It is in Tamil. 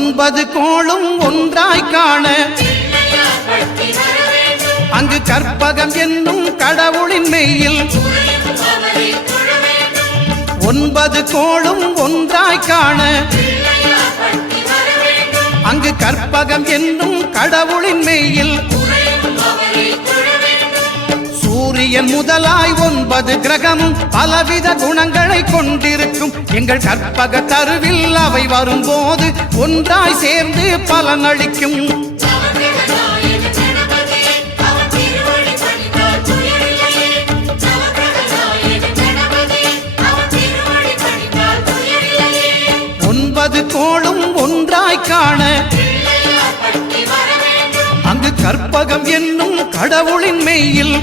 9 கோளும் ஒன்றாய் காண அங்கு கற்பகம் என்னும் கடவுளின் மெய்யில் 9 கோளும் ஒன்றாய் காண அங்கு கற்பகம் என்னும் கடவுளின் மெய்யில் சூரியன் முதலாய் 9 கிரகமும் பலவித குணங்களை கொண்டிருக்கும் எங்கள் கற்பக தருவில் அவை வரும்போது ஒன்றாய் சேர்ந்து பலனளிக்கும். கோளும் ஒன்றாய் காண அங்கு கற்பகம் என்னும் கடவுளின் மெய்யில்